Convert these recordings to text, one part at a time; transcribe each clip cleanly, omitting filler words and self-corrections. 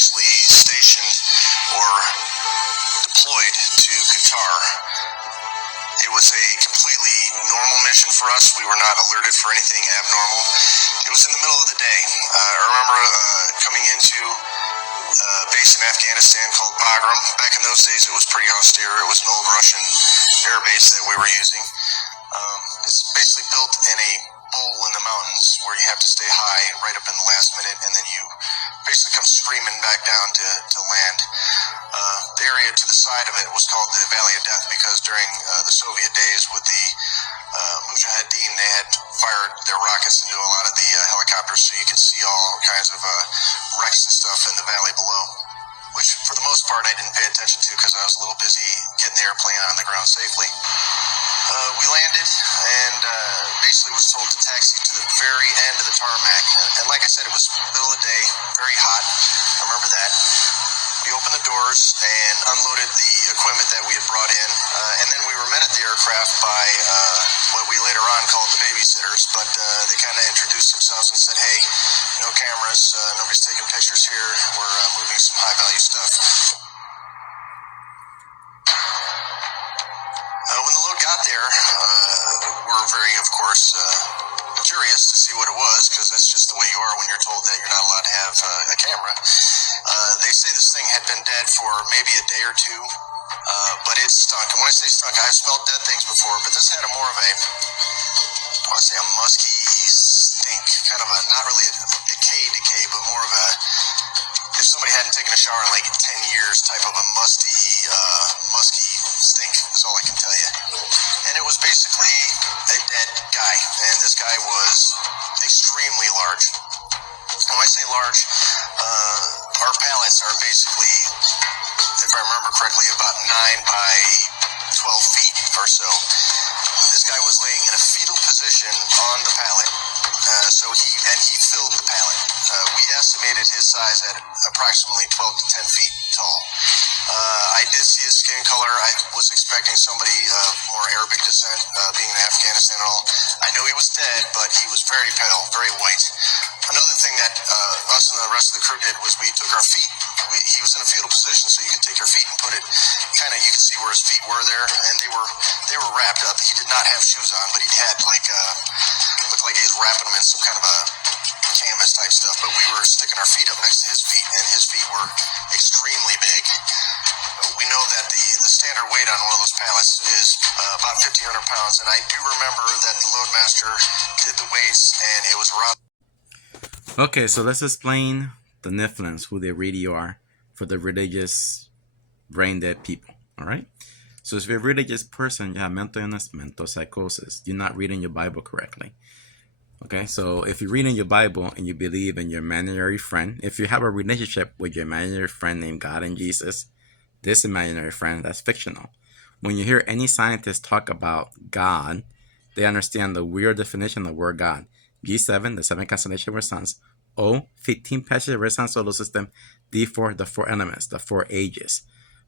stationed or deployed to Qatar. It was a completely normal mission for us. We were not alerted for anything abnormal. It was in the middle of the day. I remember coming into a base in Afghanistan called Bagram. Back in those days, it was pretty austere. It was an old Russian air base that we were using. It's basically built in a bowl in the mountains where you have to stay high right up in the last minute, and then you basically come screaming back down to land. The area to the side of it was called the Valley of Death because during the Soviet days with the Mujahideen, they had fired their rockets into a lot of the helicopters, so you could see all kinds of wrecks and stuff in the valley below, which for the most part I didn't pay attention to because I was a little busy getting the airplane on the ground safely. We landed and basically was told to taxi to the very end of the tarmac. And like I said, it was middle of the day, very hot. I remember that. We opened the doors and unloaded the equipment that we had brought in. And then we were met at the aircraft by what we later on called the babysitters. But they kind of introduced themselves and said, hey, no cameras, nobody's taking pictures here. We're moving some high-value stuff. When the load got there, we're very, of course, curious to see what it was, because that's just the way you are when you're told that you're not allowed to have a camera. They say this thing had been dead for maybe a day or two, but it stunk. And when I say stunk, I've smelled dead things before, but this had more of a, I want to say a musky stink, kind of a, not really a decay, but more of a, if somebody hadn't taken a shower in like 10 years type of a musky stink, is all I can tell you. And it was basically a dead guy, and this guy was extremely large. And when I say large, our pallets are basically, if I remember correctly, about 9 by 12 feet or so. This guy was laying in a fetal position on the pallet, so he filled the pallet. We estimated his size at approximately 12 to 10 feet tall. I did see his skin color. I was expecting somebody more Arabic descent, being in Afghanistan and all. I knew he was dead, but he was very pale, very white. Another thing that us and the rest of the crew did was we took our feet. He was in a fetal position, so you could take your feet and put it kind of, you could see where his feet were there, and they were wrapped up. He did not have shoes on, but he had looked like he was wrapping them in some kind of a canvas type stuff. But we were sticking our feet up next to his feet, and his feet were extremely big. We know that the standard weight on one of those pallets is about 1,500 pounds, and I do remember that the loadmaster did the weights, and it was around. Okay, so let's explain the Nephilims, who they really are, for the religious, brain-dead people, all right? So if you're a religious person, you have mental illness, mental psychosis. You're not reading your Bible correctly. Okay, so if you're reading your Bible and you believe in your imaginary friend, if you have a relationship with your imaginary friend named God and Jesus, this imaginary friend, that's fictional. When you hear any scientist talk about God, they understand the weird definition of the word God. G7, the 7 constellations of our suns. O, 15 patches of our sun solar system. D4, the 4 elements, the 4 ages.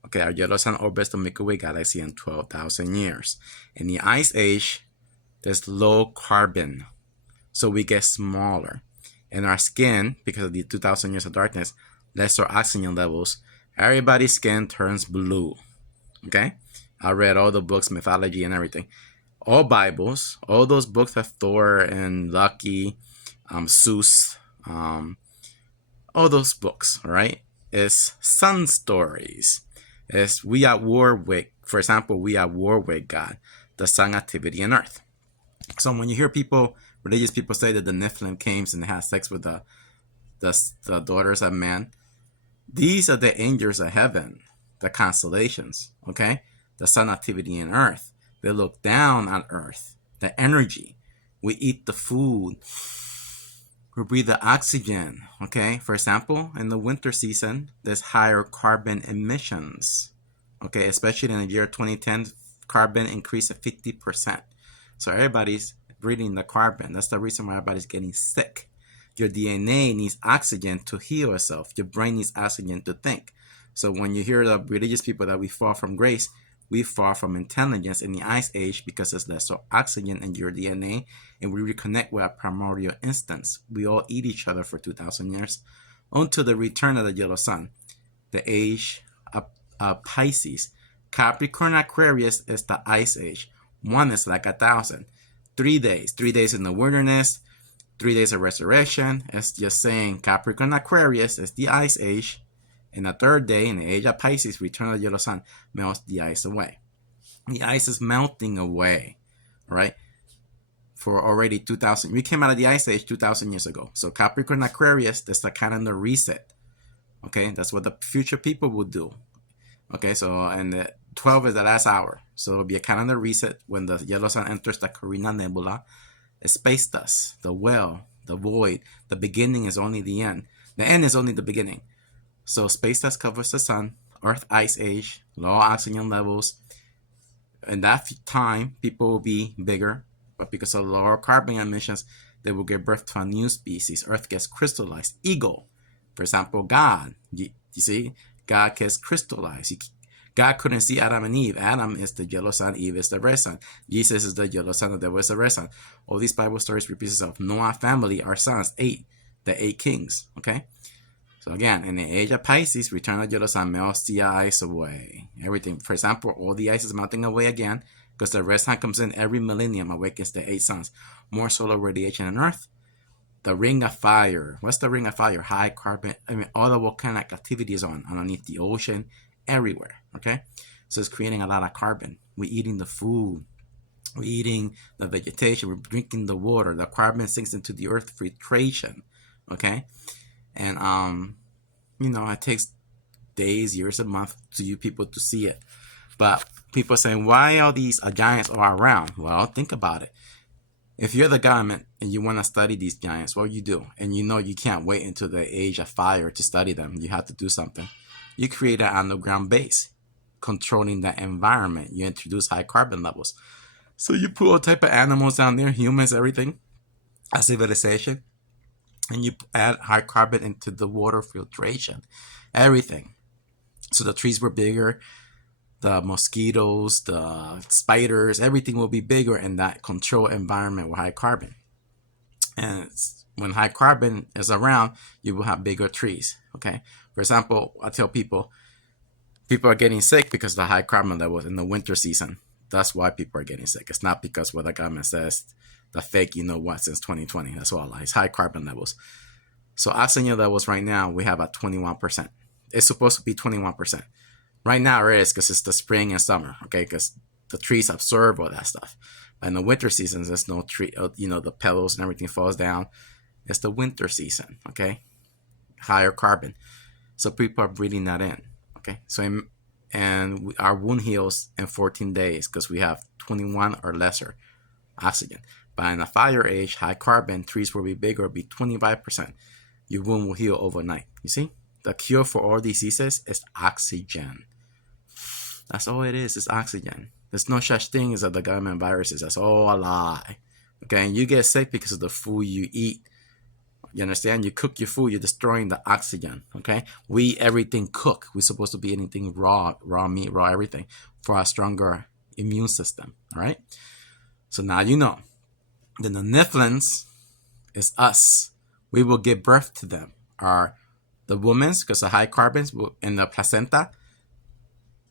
Okay, our yellow sun orbits the Milky Way galaxy in 12,000 years. In the Ice Age, there's low carbon, so we get smaller. In our skin, because of the 2,000 years of darkness, lesser oxygen levels, everybody's skin turns blue. Okay? I read all the books, mythology and everything. All Bibles, all those books of Thor and Loki, Zeus, all those books, right? It's sun stories. It's we at war with, for example, we at war with God, the sun activity in earth. So when you hear people, religious people say that the Nephilim came and had sex with the daughters of man, these are the angels of heaven, the constellations, okay? The sun activity in earth. They look down on earth, the energy. We eat the food. We breathe the oxygen, okay? For example, in the winter season, there's higher carbon emissions, okay? Especially in the year 2010, carbon increased to 50%. So everybody's breathing the carbon. That's the reason why everybody's getting sick. Your DNA needs oxygen to heal itself. Your brain needs oxygen to think. So when you hear the religious people that we fall from grace, we fall from intelligence in the Ice Age because there's less oxygen in your DNA, and we reconnect with our primordial instincts. We all eat each other for 2,000 years. until the return of the yellow sun, the age of Pisces. Capricorn Aquarius is the ice age. One is like 1,000. 3 days. 3 days in the wilderness. 3 days of resurrection. It's just saying Capricorn Aquarius is the ice age. And the third day, in the age of Pisces, return of the yellow sun, melts the ice away. The ice is melting away, right? For already 2,000. We came out of the ice age 2,000 years ago. So Capricorn Aquarius, that's the calendar reset. Okay, that's what the future people will do. Okay, so and the 12 is the last hour. So it'll be a calendar reset when the yellow sun enters the Corina nebula. Space dust, the well, the void. The beginning is only the end. The end is only the beginning. So space dust covers the sun, Earth ice age, low oxygen levels. In that time, people will be bigger, but because of lower carbon emissions, they will give birth to a new species. Earth gets crystallized. Ego, for example, God. You see, God gets crystallized. God couldn't see Adam and Eve. Adam is the yellow sun. Eve is the red sun. Jesus is the yellow sun. The devil is the red sun. All these Bible stories repeat itself. Noah family are sons, 8, the 8 kings. Okay. So again, in the age of Pisces, return of the yellow sun melts the ice away. Everything. For example, all the ice is melting away again because the red sun comes in every millennium, awakens the 8 suns. More solar radiation on Earth. The ring of fire. What's the ring of fire? High carbon. All the volcanic activity is on underneath the ocean, everywhere. Okay, so it's creating a lot of carbon. We're eating the food. We're eating the vegetation. We're drinking the water. The carbon sinks into the earth filtration. Okay. And, it takes days, years, a month to you people to see it. But people are saying, why all these giants are around? Well, think about it. If you're the government and you want to study these giants, what you do, and you can't wait until the age of fire to study them, you have to do something. You create an underground base controlling the environment. You introduce high carbon levels. So you put all type of animals down there, humans, everything, a civilization. And you add high carbon into the water filtration, everything. So the trees were bigger, the mosquitoes, the spiders, everything will be bigger in that controlled environment with high carbon. And when high carbon is around, you will have bigger trees. Okay. For example, I tell people are getting sick because of the high carbon levels in the winter season. That's why people are getting sick. It's not because what the government says. The fake, since 2020. That's all lies. High carbon levels. So oxygen levels right now, we have at 21%. It's supposed to be 21%. Right now it is because it's the spring and summer, okay? Because the trees absorb all that stuff. But in the winter seasons, there's no tree, the petals and everything falls down. It's the winter season, okay? Higher carbon. So people are breathing that in, okay? So, our wound heals in 14 days because we have 21 or lesser oxygen. But in a fire age, high carbon, trees will be bigger, be 25%. Your wound will heal overnight. You see? The cure for all diseases is oxygen. That's all it is oxygen. There's no such thing as the government viruses. That's all a lie. Okay? And you get sick because of the food you eat. You understand? You cook your food, you're destroying the oxygen. Okay? We eat everything cooked. We're supposed to be anything raw meat, raw everything for a stronger immune system. All right? So now you know. Then the Nephilims is us. We will give birth to them. The women, because of high carbons in the placenta,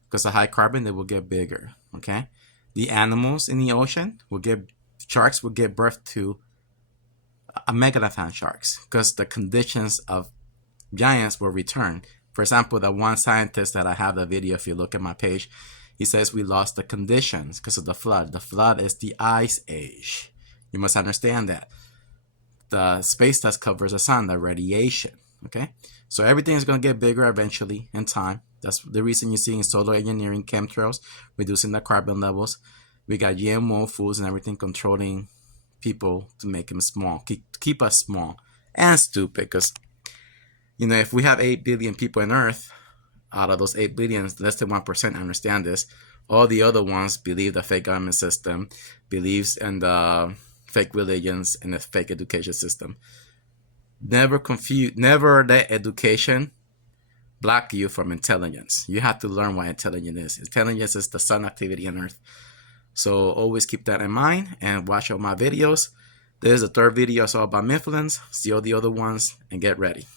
because of high carbon, they will get bigger. Okay, the animals in the ocean sharks will give birth to a megalodon sharks because the conditions of giants will return. For example, the one scientist that I have the video, if you look at my page, he says we lost the conditions because of the flood. The flood is the ice age. You must understand that. The space dust covers the sun, the radiation. Okay? So everything is going to get bigger eventually in time. That's the reason you're seeing solar engineering, chemtrails, reducing the carbon levels. We got GMO foods and everything controlling people to make them small, keep us small and stupid. Because, if we have 8 billion people on Earth, out of those 8 billion, less than 1% understand this. All the other ones believe the fake government system, believes in the fake religions and the fake education system. Never let education block you from intelligence. You have to learn what intelligence is. Intelligence is the sun activity on Earth. So always keep that in mind and watch all my videos. There's a third video, it's all about Nephilims. See all the other ones and get ready.